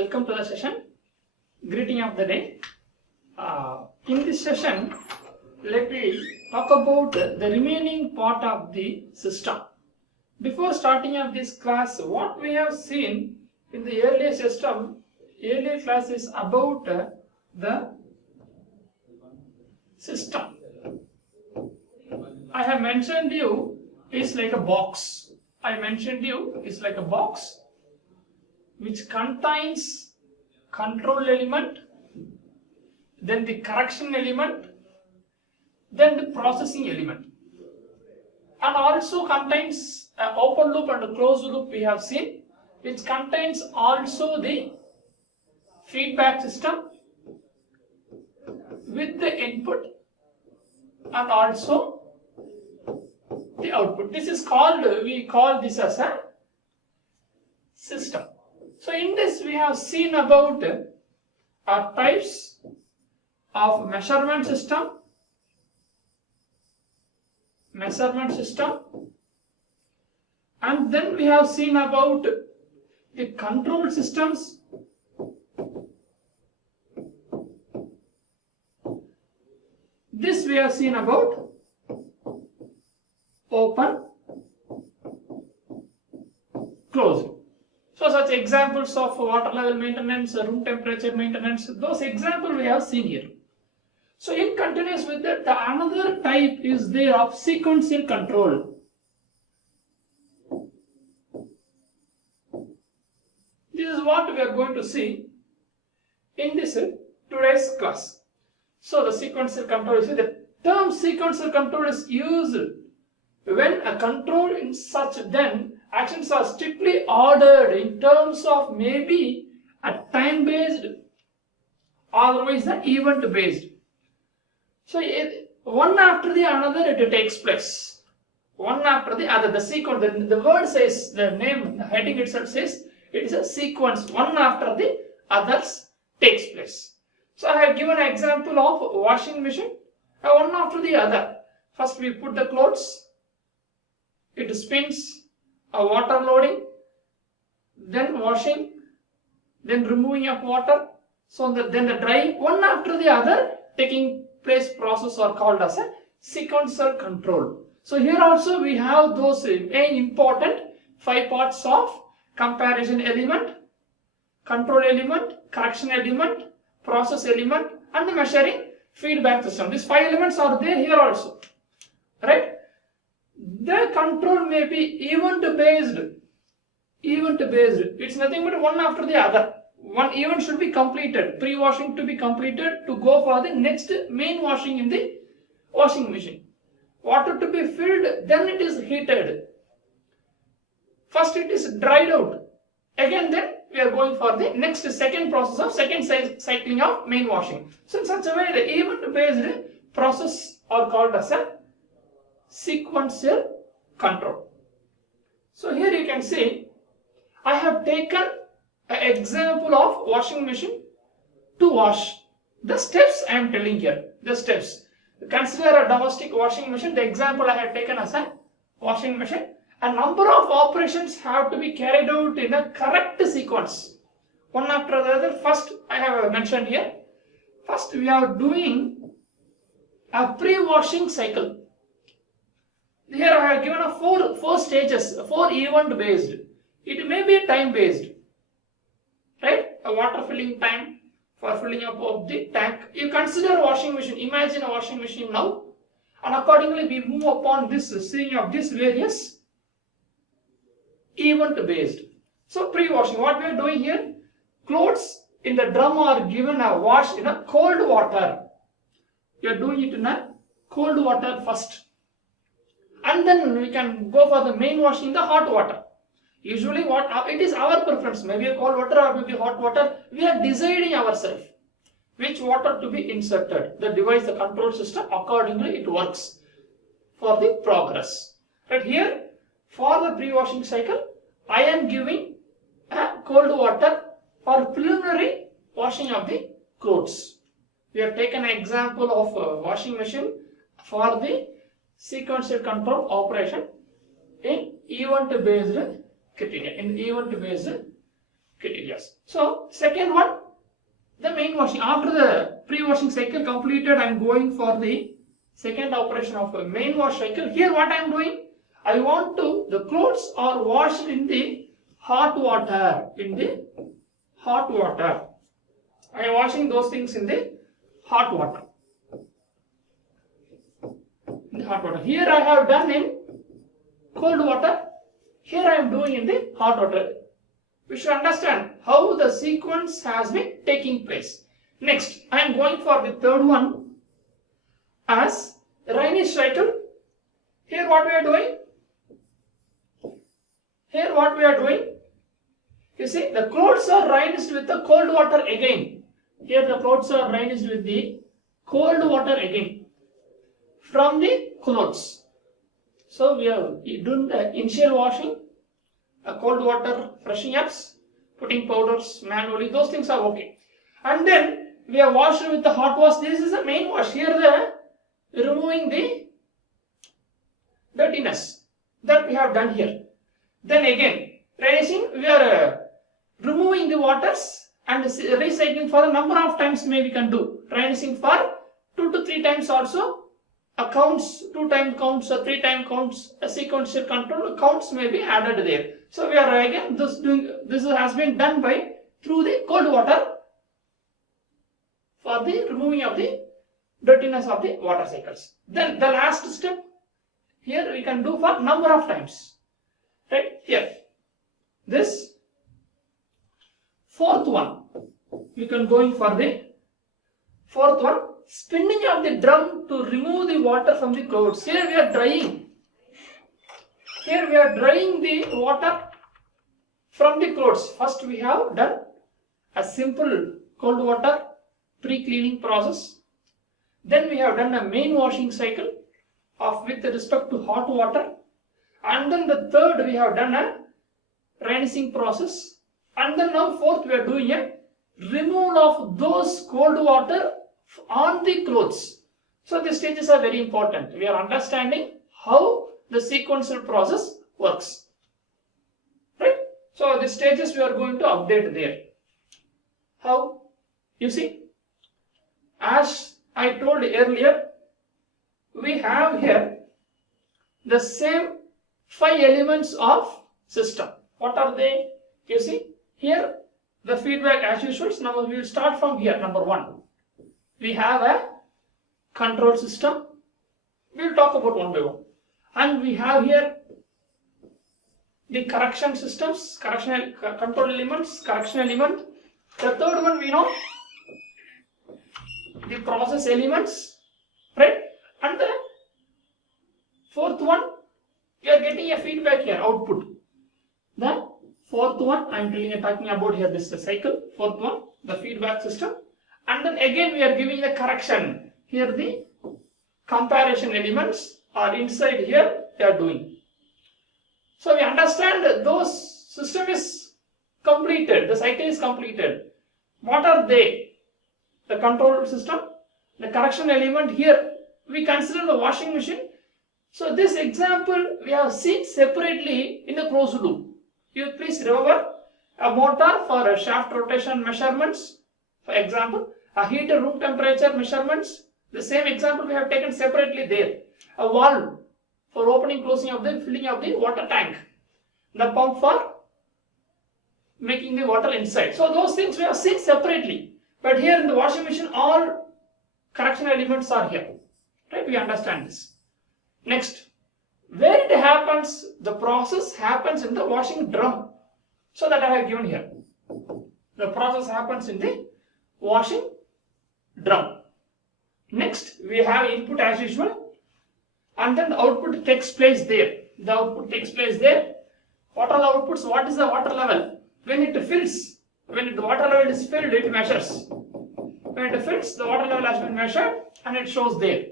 welcome to the session. Greeting of the day. In this session, let me talk about the remaining part of the system. Before starting of this class, what we have seen in the earlier class is about the system. I have mentioned you is like a box. I mentioned you is like a box which contains control element, then the correction element, then the processing element, and also contains an open loop and a closed loop we have seen, which contains also the feedback system with the input and also the output. This is called, we call this as a system. So in this we have seen about types of measurement system, and then we have seen about the control systems, this we have seen about open, closed. So such examples of water level maintenance, room temperature maintenance, those examples we have seen here. So in continuous with that, the another type is there of sequential control. This is what we are going to see in this today's class. So the sequential control is the term sequential control is used when a control in such then actions are strictly ordered in terms of maybe a time based, otherwise the event based. So one after the another it takes place. One after the other. The sequence, the word says, the name, the heading itself says it is a sequence. One after the others takes place. So I have given an example of washing machine. One after the other. First we put the clothes. It spins. Water loading, then washing, then removing of water, so then the drying, one after the other taking place process are called as a sequential control. So here also we have those important 5 parts of comparison element, control element, correction element, process element, and the measuring feedback system. These 5 elements are there here also, right? The control may be event based. It's nothing but one after the other. One event should be completed, pre-washing to be completed to go for the next main washing in the washing machine. Water to be filled, then it is heated. First it is dried out. Again then we are going for the next second process of second cycling of main washing. So in such a way the event based process are called as a sequential control. So here you can see I have taken an example of washing machine to wash. The steps I am telling here, the steps. Consider a domestic washing machine. The example I have taken as a washing machine. A number of operations have to be carried out in a correct sequence. One after the other. First I have mentioned here. First we are doing a pre-washing cycle. Here I have given a four stages, 4 event based. It may be time based, right? A water filling time for filling up of the tank. You consider a washing machine. Imagine a washing machine now, and accordingly we move upon this seeing of this various event based. So pre-washing, what we are doing here, clothes in the drum are given a wash in a cold water. You are doing it in a cold water first. And then we can go for the main washing in the hot water. Usually it is our preference, maybe a cold water or maybe hot water. We are deciding ourselves which water to be inserted. The device, the control system, accordingly it works for the progress. Right here, for the pre-washing cycle, I am giving a cold water for preliminary washing of the clothes. We have taken an example of a washing machine for the sequential control operation in event based criteria, in event based areas. So second one, the main washing. After the pre-washing cycle completed, I am going for the second operation of a main wash cycle. Here what I am doing, I want to, the clothes are washed in the hot water. In the hot water. I am washing those things in the hot water. In the hot water. Here I have done in cold water. Here I am doing in the hot water. We should understand how the sequence has been taking place. Next, I am going for the third one as Raynish cycle. Here what we are doing? Here what we are doing? You see, the clothes are rinsed with the cold water again. Here the clothes are rinsed with the cold water again from the clothes. So we have done the initial washing, a cold water freshening ups, putting powders manually, those things are okay. And then we have washed with the hot wash. This is the main wash. Here the removing the dirtiness that we have done here. Then again, rinsing, we are removing the waters and recycling for a number of times maybe we can do. Rinsing for 2 to 3 times also. Counts, 2 time counts or 3 time counts, a sequential control counts may be added there. So we are again this has been done by through the cold water for the removing of the dirtiness of the water cycles. Then the last step here we can do for number of times. Right here, this fourth one, we can going for the fourth one, spinning of the drum to remove the water from the clothes. Here we are drying. Here we are drying the water from the clothes. First we have done a simple cold water pre-cleaning process. Then we have done a main washing cycle of with respect to hot water. And then the third we have done a rinsing process. And then now fourth we are doing a removal of those cold water on the clothes. So these stages are very important. We are understanding how the sequential process works. Right? So the stages we are going to update there. How? You see, as I told earlier, we have here the same 5 elements of system. What are they? You see, here the feedback as usual. Now we will start from here. Number 1. We have a control system. We will talk about one by one. And we have here the correction systems, control elements, correction element. The third one we know the process elements, right? And the fourth one we are getting a feedback here, output. The fourth one I am talking about here, this is the cycle. Fourth one, the feedback system. And then again we are giving the correction. Here the comparison elements are inside here they are doing. So we understand that those system is completed, the cycle is completed. What are they? The control system, the correction element. Here we consider the washing machine. So this example we have seen separately in the closed loop. You please remember a motor for shaft rotation measurements, for example, a heater room temperature measurements. The same example we have taken separately there. A valve for opening, closing of the filling of the water tank. The pump for making the water inside. So those things we have seen separately. But here in the washing machine, all correction elements are here. Right? We understand this. Next, where it happens, the process happens in the washing drum. So that I have given here. The process happens in the washing drum. Next, we have input as usual. And then the output takes place there. The output takes place there. What are the outputs? What is the water level? When it fills, when the water level is filled, it measures. When it fills, the water level has been measured and it shows there.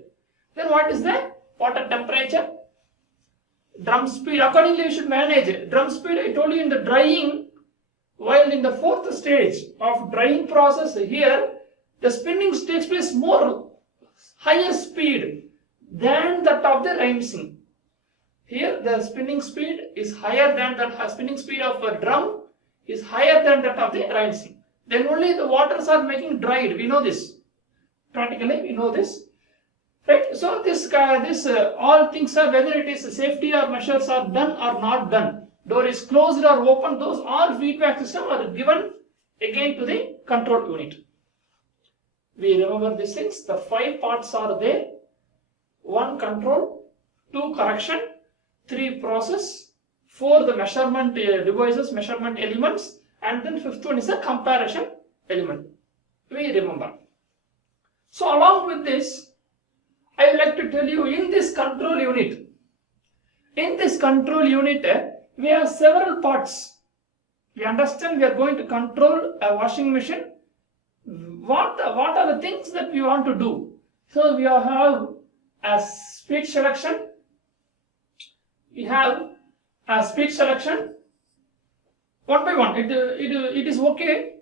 Then what is the water temperature? Drum speed. Accordingly, we should manage. Drum speed, I told you in the drying, while in the fourth stage of drying process here, the spinning takes place more higher speed than that of the rinsing. Here the spinning speed is higher than the spinning speed of a drum. is higher than that of the rinsing. Then only the waters are making dried. We know this. Practically, we know this. Right? So this all things are, whether it is safety or measures are done or not done, door is closed or open, those all feedback system are given again to the control unit. We remember these things. The 5 parts are there. 1 control, 2 correction, 3 process, 4 the measurement devices, measurement elements, and then 5th one is a comparison element. We remember. So along with this, I would like to tell you, in this control unit, we have several parts. We understand we are going to control a washing machine. What are the things that we want to do? So we have a speed selection. We have a speed selection. One by one, it is okay.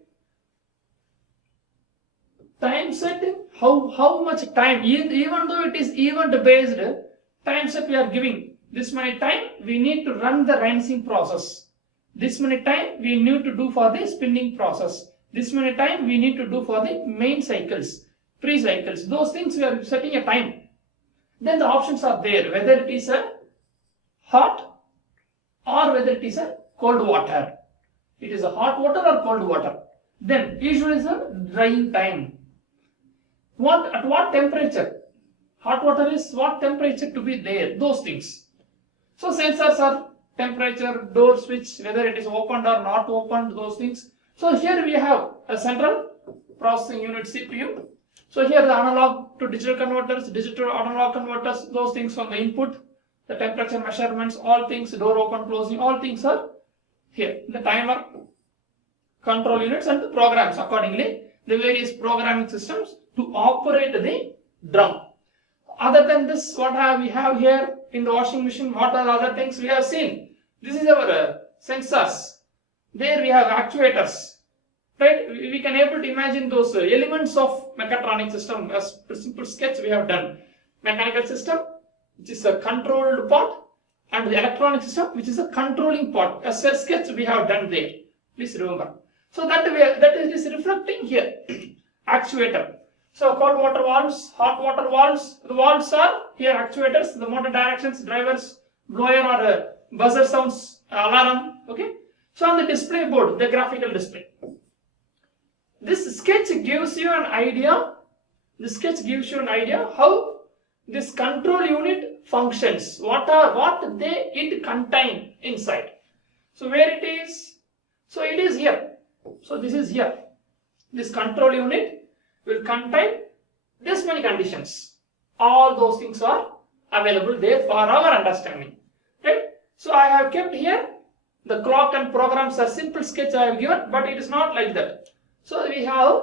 Time set, how much time, even though it is event based, time set we are giving. This many time we need to run the rinsing process. This many time we need to do for the spinning process. This many time we need to do for the main cycles, pre-cycles. Those things we are setting a time. Then the options are there, whether it is a hot or whether it is a cold water. It is a hot water or cold water. Then usually is a drying time. At what temperature? Hot water is what temperature to be there, those things. So sensors are temperature, door switch, whether it is opened or not opened, those things. So here we have a central processing unit, CPU. So here the analog to digital converters, digital analog converters, those things from the input, the temperature measurements, all things, door open, closing, all things are here. The timer, control units, and the programs accordingly, the various programming systems to operate the drum. Other than this, what we have here in the washing machine, what are the other things we have seen? This is our sensors. There we have actuators. Right? We can able to imagine those elements of mechatronic system. As a simple sketch we have done. Mechanical system, which is a controlled part, and the electronic system, which is a controlling part. As a sketch we have done there. Please remember. So that is reflecting here. Actuator. So cold water valves, hot water valves. The valves are here actuators, the motor directions, drivers, blower or buzzer sounds, alarm. Okay. So on the display board, the graphical display. This sketch gives you an idea. This sketch gives you an idea how this control unit functions. What it contain inside. So where it is? So it is here. So this is here. This control unit will contain this many conditions. All those things are available there for our understanding. Right? So I have kept here the clock and programs, a simple sketch I have given, but it is not like that. So we have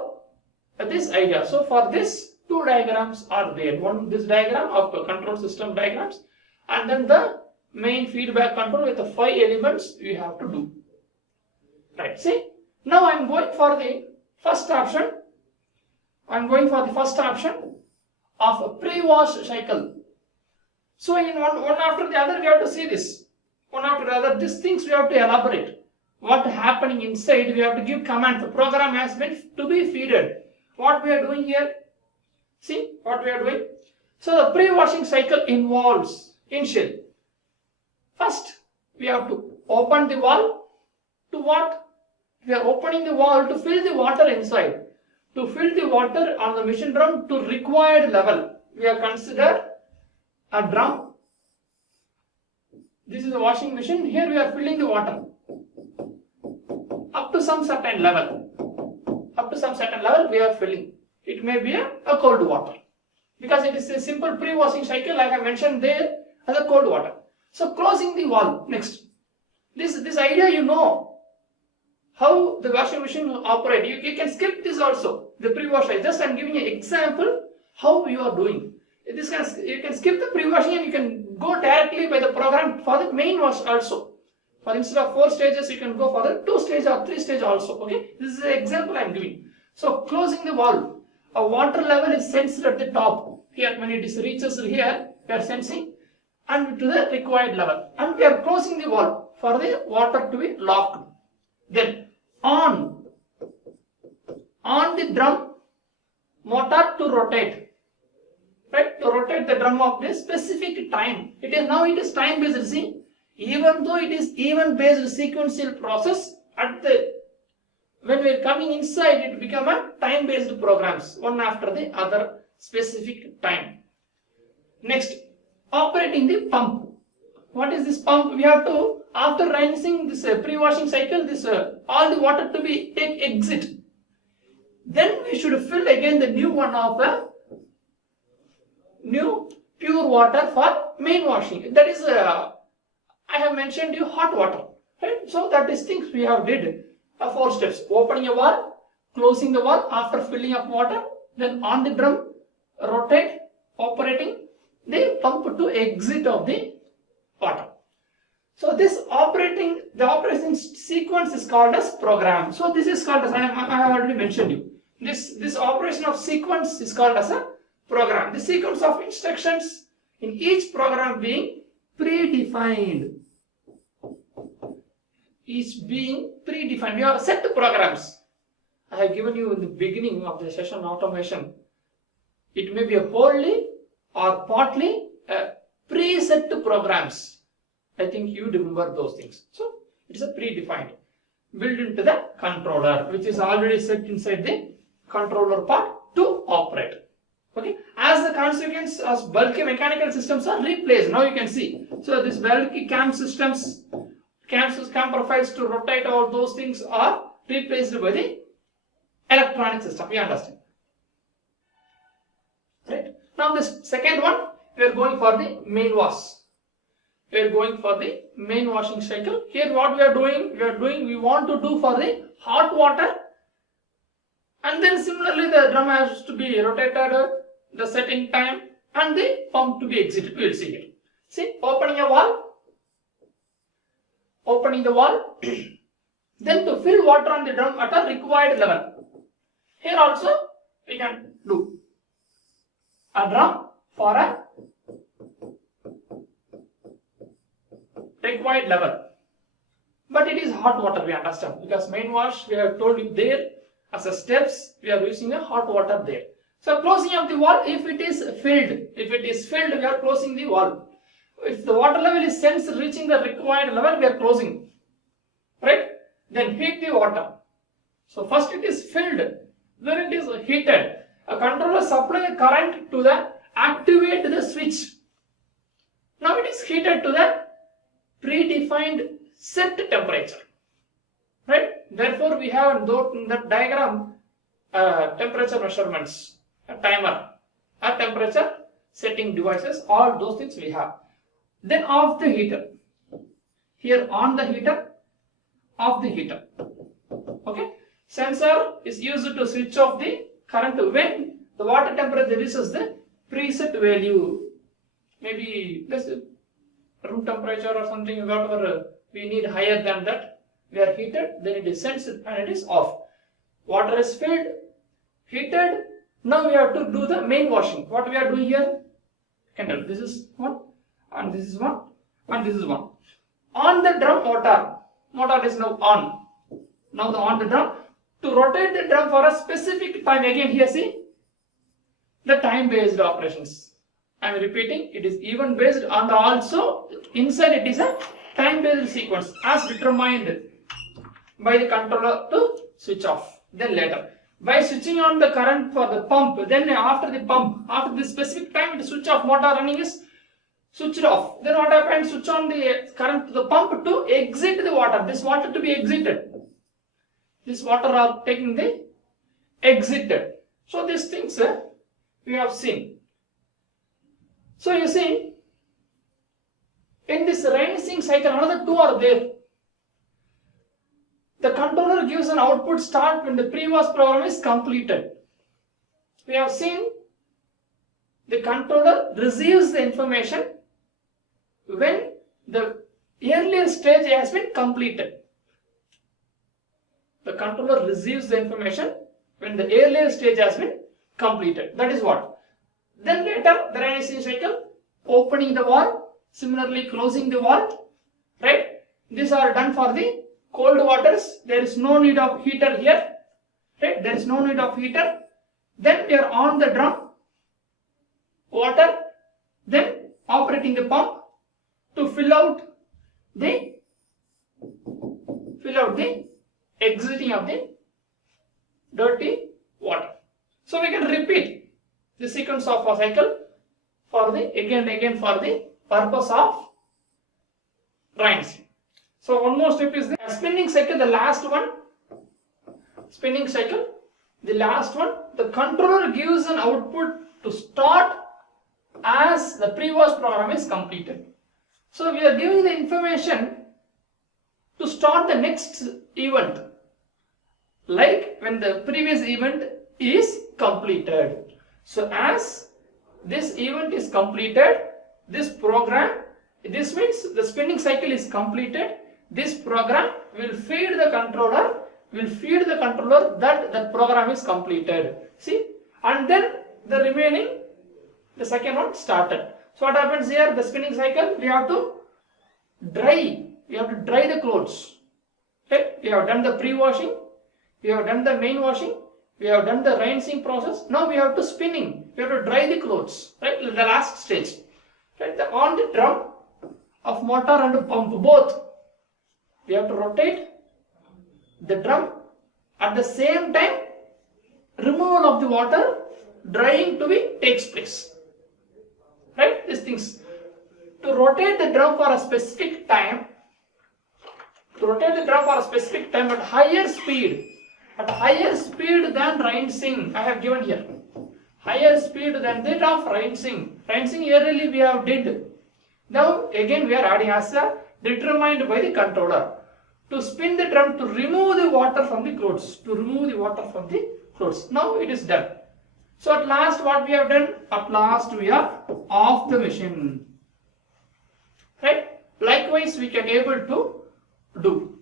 this idea. So for this, 2 diagrams are there. One, this diagram of the control system diagrams, and then the main feedback control with the 5 elements we have to do. Right? See, now I am going for the first option. I am going for the first option of a pre-wash cycle. So in one after the other we have to see this. One after the other, these things we have to elaborate. What happening inside, we have to give command. The program has been to be feeded. What we are doing here? See what we are doing? So the pre-washing cycle involves initial. First, we have to open the valve to what? We are opening the valve to fill the water inside. To fill the water on the machine drum to required level. We have considered a drum. This is a washing machine. Here we are filling the water up to some certain level. Up to some certain level we are filling. It may be a cold water. Because it is a simple pre-washing cycle like I mentioned there as a cold water. So closing the valve next. This idea you know. How the washing machine will operate. You can skip this also. The pre-washing. Just I am giving an example how you are doing. You can skip the pre-washing and you can go directly by the program for the main wash also. For instead of 4 stages, you can go for the 2 stage or 3 stage also. Okay. This is an example I am giving. So closing the valve. A water level is sensed at the top. Here when it reaches here, we are sensing and to the required level. And we are closing the valve for the water to be locked. Then on the drum motor to rotate, right? To rotate the drum of this specific time. It is time based. See, even though it is event based sequential process, when we are coming inside, it become a time based programs, one after the other, specific time. Next, operating the pump. What is this pump? We have to, after rinsing this pre-washing cycle, this all the water to be exit. Then we should fill again the new one of a new pure water for main washing. That is, I have mentioned you hot water. Right? So that is things we have did. 4 steps: opening a valve, closing the valve after filling of water, then on the drum, rotate, operating the pump to exit of the water. So this the operation sequence is called as program. So this is called as, I have already mentioned you. This operation of sequence is called as a program. The sequence of instructions in each program being predefined. We have set programs. I have given you in the beginning of the session automation. It may be wholly or partly preset programs. I think you remember those things. So it is a predefined, built into the controller, which is already set inside the controller part to operate. Okay. As the consequence, as bulky mechanical systems are replaced. Now you can see. So this bulky cam systems, cam profiles to rotate, all those things are replaced by the electronic system. You understand? Right. Now this second one, we are going for the main wash. We are going for the main washing cycle. Here what we are doing, we want to do for the hot water, and then similarly the drum has to be rotated, the setting time, and the pump to be exited. We will see here. See, opening the valve, then to fill water on the drum at a required level. Here also we can do a drum for a required level, but it is hot water, we understand, because main wash we have told you there as a steps, we are using a hot water there. So closing of the valve, if it is filled, we are closing the valve. If the water level is sense reaching the required level, we are closing, right? Then heat the water. So first it is filled, then it is heated. A controller supply a current to the activate the switch. Now it is heated to the predefined set temperature, right? Therefore we have in that diagram temperature measurements, a timer, a temperature setting devices, all those things we have. Then off the heater. Here on the heater, off the heater. Okay. Sensor is used to switch off the current when the water temperature reaches the preset value. Maybe this room temperature or something, whatever we need higher than that, we are heated, then it is sensed and it is off. Water is filled, heated. Now we have to do the main washing. What we are doing here? Can tell. This is one, and this is one, and this is one. On the drum motor is now on. Now on the drum, to rotate the drum for a specific time. Again here see the time based operations. I am repeating, it is event based, and also inside it is a time based sequence as determined by the controller to switch off. Then later, by switching on the current for the pump, then after the specific time the switch off, motor running is switched off. Then what happens? Switch on the current to the pump to exit the water. This water to be exited. This water are taking the exited. So these things we have seen. So you see, in this rinsing cycle, another two are there. The controller gives an output start when the pre-wash program is completed. We have seen the controller receives the information when the earlier stage has been completed. The controller receives the information when the earlier stage has been completed. That is what. Then later, the rinsing cycle, opening the valve, similarly closing the valve, right? These are done for the cold waters, there is no need of heater here, right? There is no need of heater. Then we are on the drum, water, then operating the pump to fill out the exiting of the dirty water. So we can repeat the sequence of a cycle for the again and again for the purpose of rinsing. So one more step is the spinning cycle, the last one. Spinning cycle, the last one. The controller gives an output to start as the pre-wash program is completed. So we are giving the information to start the next event, like when the previous event is completed. So as this event is completed, this means the spinning cycle is completed. This program will feed the controller that the program is completed. See, and then the second one started. So what happens here? The spinning cycle, we have to dry the clothes. Okay? We have done the pre-washing, we have done the main washing, we have done the rinsing process. Now we have to spinning. We have to dry the clothes. Right? The last stage. Right? On the drum of motor and pump both, we have to rotate the drum. At the same time, removal of the water, drying takes place. Right? These things. To rotate the drum for a specific time, at higher speed than rinsing, I have given here. Higher speed than that of rinsing. Rinsing earlier we have did. Now again we are adding as a determined by the controller. To spin the drum to remove the water from the clothes. Now it is done. So at last what we have done? At last we are off the machine. Right? Likewise we can able to do.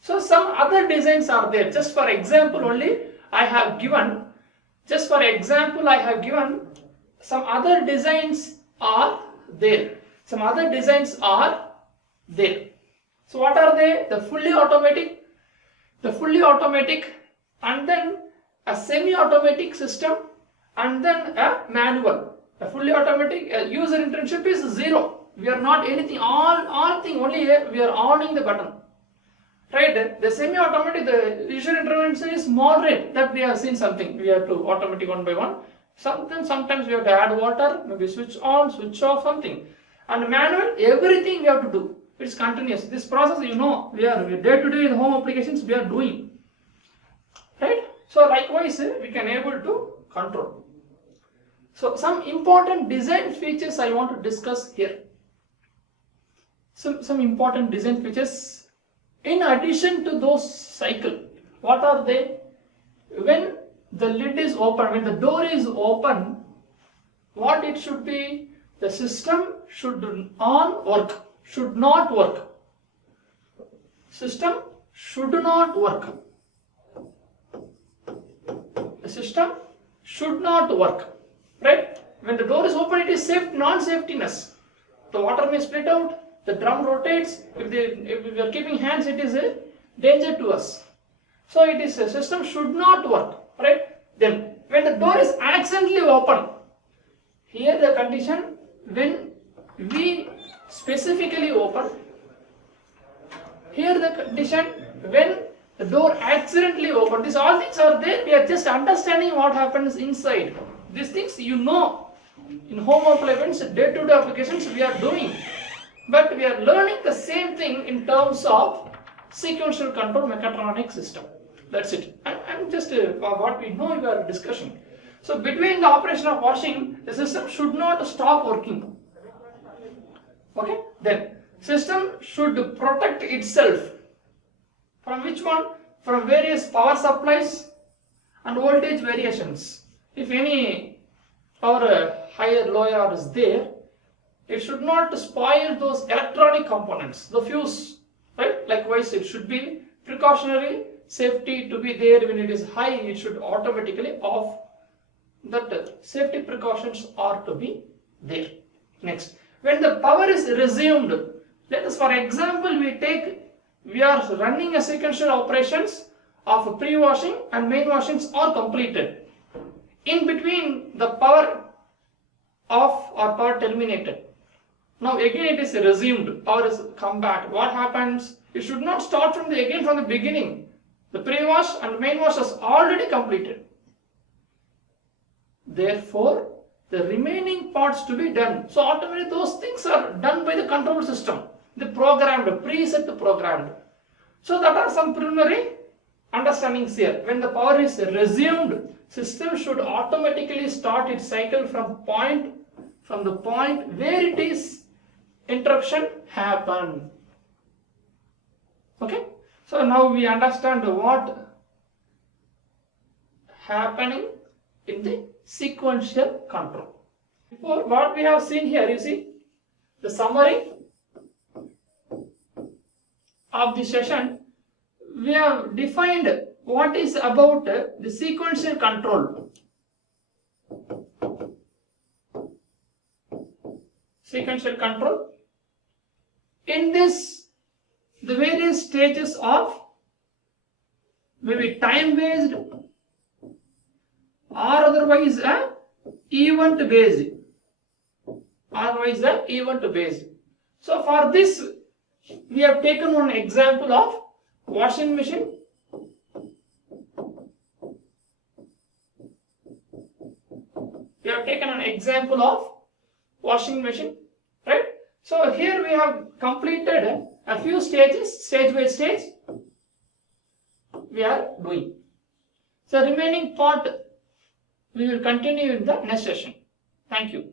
So some other designs are there. Just for example only I have given. Some other designs are there. So what are they? The fully automatic, and then a semi-automatic system, and then a manual. A fully automatic user internship is 0. We are not anything, all thing only here, we are owning the button. Right? The semi-automatic, the user intervention is moderate, that we have seen something. We have to automatic one by one. Sometimes we have to add water, maybe switch on, switch off, something. And manual, everything we have to do. It's continuous. This process, we are day to day in home applications we are doing. Right? So likewise, we can able to control. So some important design features I want to discuss here. Some important design features in addition to those cycle. What are they? When the lid is open, when the door is open, what it should be? The system should not work. System should not work. The system should not work. Right? When the door is open, it is safe, non-safetiness. The water may split out, the drum rotates. If we are keeping hands, it is a danger to us. So it is a system should not work. Right? Then when the door is accidentally open, here the condition when we specifically open, here the condition when the door accidentally open. These all things are there. We are just understanding what happens inside. These things in home applications, day-to-day applications we are doing. But we are learning the same thing in terms of sequential control mechatronic system. That's it. I'm just what we know we are discussing. So between the operation of washing, the system should not stop working. Okay? Then system should protect itself. From which one? From various power supplies and voltage variations. If any power higher, lower is there, it should not spoil those electronic components, the fuse, right? Likewise, it should be precautionary safety to be there. When it is high, it should automatically off. That safety precautions are to be there. Next, when the power is resumed, let us, for example, we we are running a sequential operations of pre-washing and main washings are completed. In between, the power off or power terminated. Now again it is resumed, power is come back. What happens? It should not start from the beginning. The pre-wash and main wash is already completed. Therefore, the remaining parts to be done. So automatically those things are done by the control system. The programmed, preset programmed. So that are some preliminary understandings here. When the power is resumed, system should automatically start its cycle from the point where it is interruption happen. Okay. So now we understand what happening in the sequential control. Before, what we have seen here, you see the summary of the session. We have defined what is about the sequential control. Sequential control. In this, the various stages of maybe time based or otherwise event based. So for this, we have taken one example of washing machine. We have taken an example of washing machine, right? So here we have completed a few stages, stage by stage we are doing. So remaining part we will continue in the next session. Thank you.